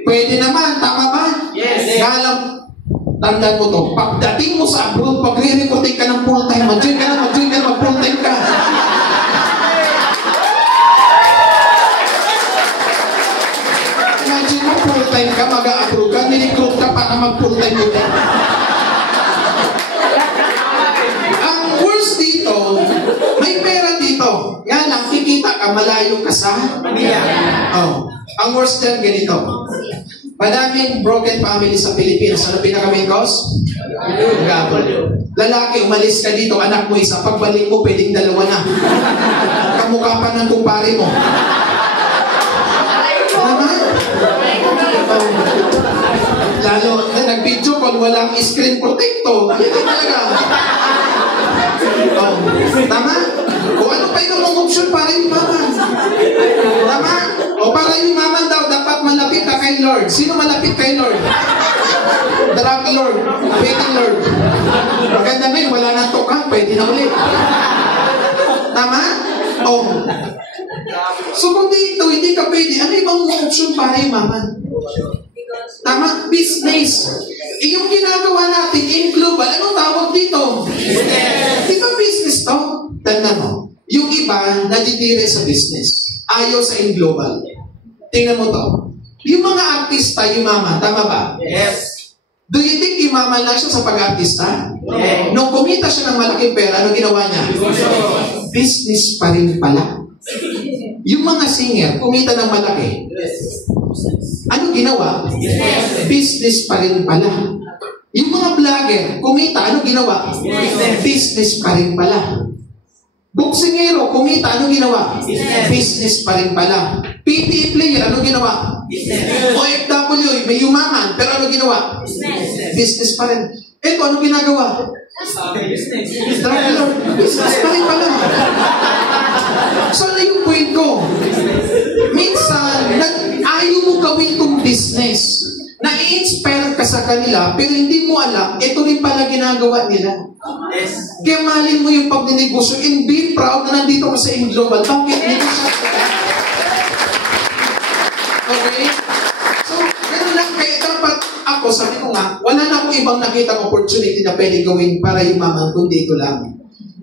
Pwede naman, tama ba? Yes. Galang, tandaan mo to, pagdating mo sa abroad, pag-re-recording ka ng full-time, mag-join ka na, mag-full-time ka. Imagine mo, full-time ka, mag-a-abroad ka, nirecruit ka para mag-full-time ulit. Ang worst dito, may pera dito. Yan lang, kikita ka, malayo ka sa oh. Ang worst dyan, ganito. Madaming broken family sa Pilipinas. Ano pinaka-main cause? Gabol. Lalaki, umalis ka dito, anak mo isa. Pagbalik mo, pwedeng dalawa na. Kamukha pa ng kumpare mo. Tama? Oh. Lalo, nag-video call, walang screen protector. Hindi talaga. Oh. Tama? O ano pa yung option para yung mama? Tama? O para yung mama daw, dapat malapit ka kay Lord. Sino malapit kay Lord? Drug Lord. Pwede Lord. Maganda ngayon, wala na tokan, pwede na ulit. Tama? O. So kung dito, hindi ka pwede, ano ibang option para yung mama? Tama? Business. Yung ginagawa natin in global, anong tawag dito? Business. Di ba business to? Tanda mo, yung iba nadidire sa business. Ayaw sa in global. Tingnan mo to. Yung mga artista, yumaman, tama ba? Yes. Do you think yumaman lang siya sa pag-artista? Yes. Nung kumita siya ng malaking pera, ano ginawa niya? Business pa rin pala. Yung mga singer, kumita ng malaki. Ano ginawa? Business pa rin pala. Yung mga vlogger, kumita, ano ginawa? Business pa rin pala. Boksingero, kumita, ano ginawa? Business pa rin pala. PTA player, ano ginawa? OFW, may yumaman, pero ano ginawa? Business pa rin. Ito, ano ginagawa? Business pa rin pala. So, ano yung point ko? Minsan, ayaw mo gawin itong business. Na-i-inspire ka sa kanila, pero hindi mo alam, ito rin pala ginagawa nila. Kaya mahalin mo yung pagninegosyo and be proud na nandito ka sa in-global. Bakit? Okay? So, gano'n lang. Kaya dapat ako, sabi ko nga, wala na akong ibang nakitang opportunity na pwede gawin para yumaman kundi ito lang.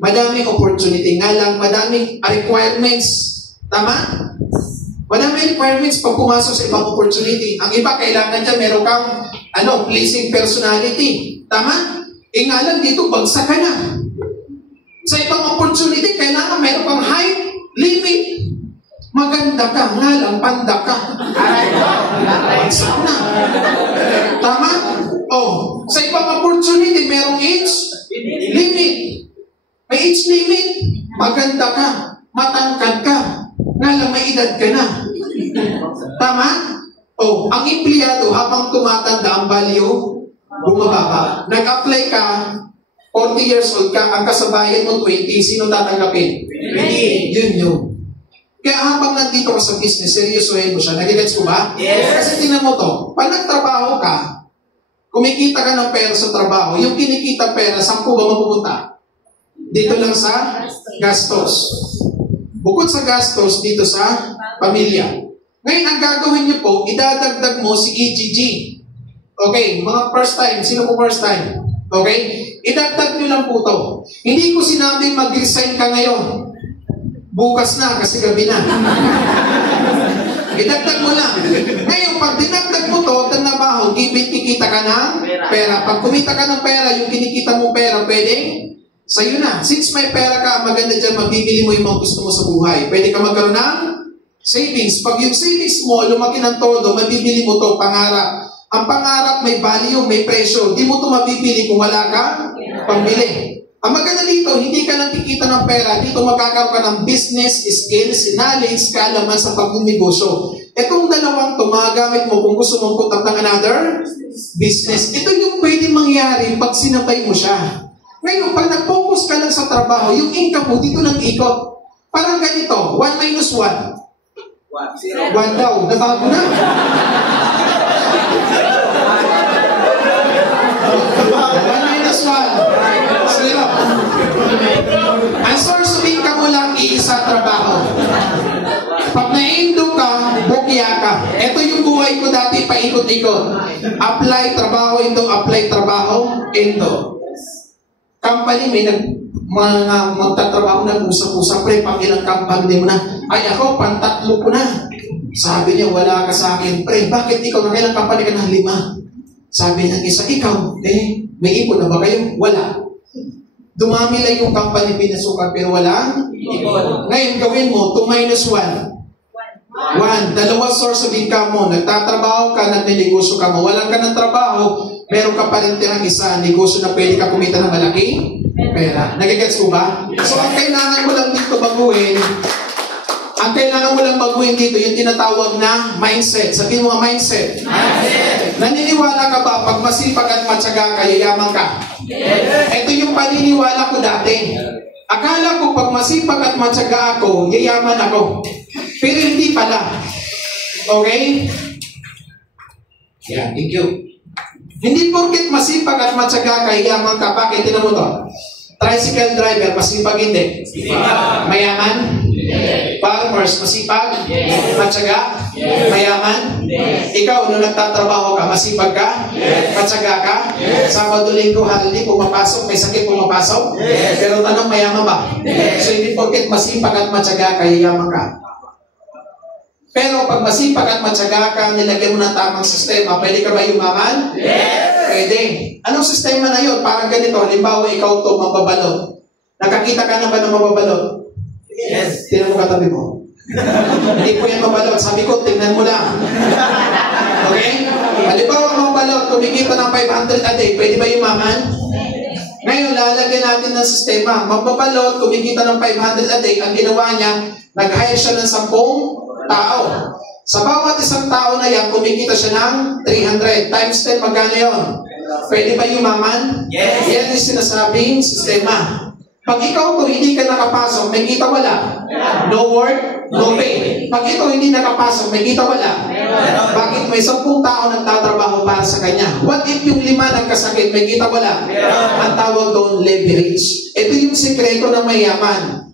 Madaming opportunity nga lang, madaming requirements. Tama? Madaming requirements pag pumasok sa ibang opportunity. Ang iba, kailangan dyan, meron kang pleasing personality. Tama? E nga lang dito, bagsak ka na. Sa ibang opportunity, kailangan meron kang height limit. Maganda ka, nga lang, panda ka. Bagsak na. Tama? Sa ibang opportunity, merong age limit. May age limit. Maganda ka, matangkad ka, nga lang may edad ka na. Tama? Ang empleyado, habang tumatanda ang value, bumababa. Nag-apply ka, 40 years old ka, ang kasabayan mo 20, sino tatanggapin? 20. Yun. Kaya habang nandito ka sa business, seryosohin mo siya. Nagigets ko ba? Yes. Kasi tingnan mo to, pag nagtrabaho ka, kumikita ka ng pera sa trabaho, yung kinikita pera, saan po ba mapupunta? Dito lang sa gastos. Bukod sa gastos, dito sa pamilya. Ngayon, ang gagawin niyo po, idadagdag mo si EGG. Okay, mga first time. Sino po first time? Okay? Idagdag niyo lang po to. Hindi ko sinabing mag-resign ka ngayon. Bukas na, kasi gabi na. Idagdag mo lang. Ngayon, pag dinagdag mo to, tanabaho, kikita ka ng pera. Pag kumita ka ng pera, yung kinikita mo pera, pwede sa'yo na. Since may pera ka, maganda dyan, mabibili mo yung mga gusto mo sa buhay. Pwede ka magkaroon ng savings. Pag yung savings mo, lumaki ng todo, mabibili mo to, pangarap. Ang pangarap may value, may presyo. Di mo to mabibili kung wala ka pambili. Ang maganda dito, hindi ka lang kikita ng pera. Dito magkakaroon ka ng business, skills, knowledge, kaalaman sa pagnegosyo. Itong dalawang to, magagamit mo kung gusto mong put up ng another business. Ito yung pwede mangyari pag sinabay mo siya. Ngayon, pag nag-focus ka lang sa trabaho, yung income mo dito nang ikot. Parang ganito, 1 minus 1. 1 daw, nabago na. 1 minus 1. Zero. Ang source of income mo lang iisa trabaho. Pag na-indo ka, bukya ka. Ito yung buhay ko dati, paikot-ikot. Apply, trabaho, indo, apply, trabaho, indo. Company, may mga magtatrabaho na usap-usap, pre, pang ilang company mo na, ay ako, pantatlo ko na. Sabi niya, wala ka sa akin, pre, bakit ikaw, na kailang company ka ng 5? Sabi niya, isa, ikaw, may ipon na ba kayo? Wala. Dumami lang yung company pinasukan, pero wala ipon. Ngayon, gawin mo, 2 minus 1. 1. Dalawa source of income mo. Nagtatrabaho ka, nagnegosyo ka mo. Walang ka ng trabaho, meron ka pa rin tirang isa, negosyo na pwede ka kumita ng malaking pera. Nagigets ko ba? So, ang kailangan mo lang dito baguhin, dito, yung tinatawag na mindset. Sabihin mo nga mindset. Naniniwala ka ba, pag masipag at matyaga ka, yayaman ka? Ito yung paniniwala ko dati. Akala ko, pag masipag at matyaga ako, yayaman ako. Pero hindi pala. Okay? Yeah, thank you. Hindi porket masipag at matyaga ka, yayaman ka. Bakit? Tinan mo to. Tricycle driver, masipag hindi. Mayaman? Farmers, masipag? Matyaga? Mayaman? Ikaw, nung nagtatrabaho ka, masipag ka? Matyaga ka? Sabado, linggo, holiday, pumapasok, may sakit pumapasok? Pero tanong, mayaman ba? So, hindi porket masipag at matyaga ka, yayaman ka. Pero pag masipag at matyaga ka, nilagyan mo ng tamang sistema, pwede ka ba yumaman? Pwede. Anong sistema na yun? Parang ganito, halimbawa ikaw to mababalot. Nakakita ka na ba ng mababalot? Yes. Tingnan mo katabi mo. Hindi ko yan mabalot. Sabi ko, tingnan mo lang. Okay? Halimbawa mabalot, kumikita ng 500 a day, pwede ba yumaman? Ngayon, lalagyan natin ng sistema. Mababalot, kumikita ng 500 a day, ang ginawa niya, nag-hire siya ng 10 tao. Sa bawat isang tao na yan, kumikita siya ng 300. Times 10, magkano yun? Pwede ba yumaman? Yes. Yan yung sinasabing sistema. Pag ikaw to hindi ka nakapasok, may kita wala. No work, no pay. Pag ito hindi nakapasok, may kita wala. Bakit? May 10 tao nagtatrabaho para sa kanya. What if yung 5 nagkasakit, may kita wala? Ang tawag doon, leverage. Ito yung sikreto ng mayaman.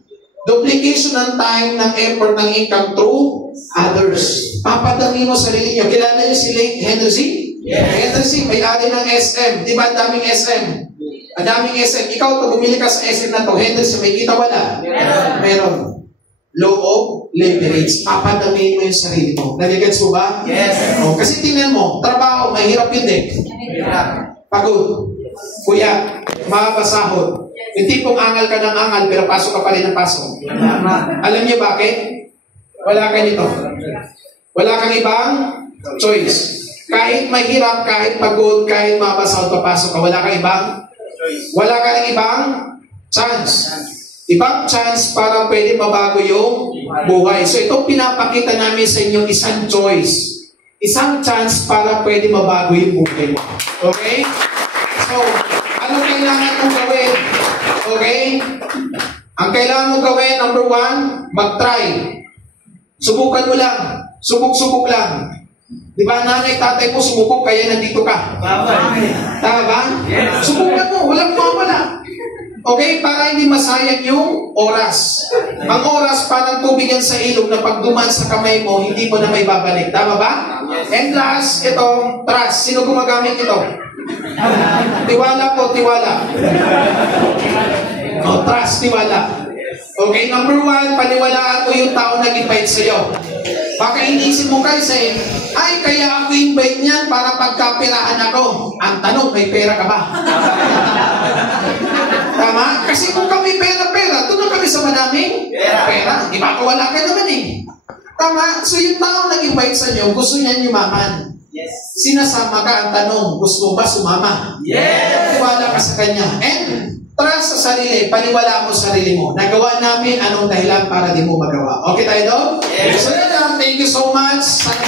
Duplication ng time, ng effort, ng income through others. Papadami mo sarili niyo. Kilala niyo si late Henry C? Henry C, may-ari ng SM. Di ba ang daming SM? Ang daming SM. Ikaw to, bumili ka sa SM na to. Henry C, may kita wala? Meron. law of leverage. Papadamihin mo yung sarili mo. Nagigets mo ba? Yes. O, kasi tingnan mo, trabaho, mahirap yun eh. Pagod. Kuya, mabasahod. Yung tipong angal ka ng angal, pero pasok ka pa rin ng pasok. Alam niyo bakit? Wala ka nito. Wala kang ibang choice. Kahit mahirap, kahit pagod, kahit mabasahod, papasok ka, wala kang ibang chance. Ibang chance para pwede mabago yung buhay. So itong pinapakita namin sa inyo, isang choice. Isang chance para pwede mabago yung buhay mo. Okay? So, ano kailangan mong gawin? Okay? Ang kailangan mong gawin, number 1, mag-try. Subukan mo lang. Subok-subok lang. Di ba, nanay, tatay mo sumubok, kaya nandito ka. Tama ba? Yes. Subukan mo, walang mawala. Okay? Para hindi masayang yung oras. Ang oras, parang tubig yan sa ilog na pag dumaan sa kamay mo, hindi mo na may babalik. Tama ba? And last, itong trust. Sino gumagamit ito? Tiwala po, tiwala. O, trust, tiwala. Okay, number 1, paniwalaan mo yung tao nag-invite sa'yo. Baka inisip mo guys ay kaya ako invite niyan para pagkapirahan ako. Ang tanong, may pera ka ba? Tama? Kasi kung kami pera-pera, doon na kami sa madaming pera. Di ba? Wala ka naman eh. Tama? So yung tao nag-invite sa'yo, gusto niyan yumaman. Yes. Sinasama ka, ang tanong, gusto mo ba sumama? Yes. Tiwala ka sa kanya. And trust sa sarili, paniwala mo sa sarili mo. Nagawa namin anong dahilan para di mo magawa. Okay tayo doon? Yes. So yan lang. Thank you so much. Sana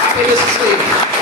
happy Mrs. Day.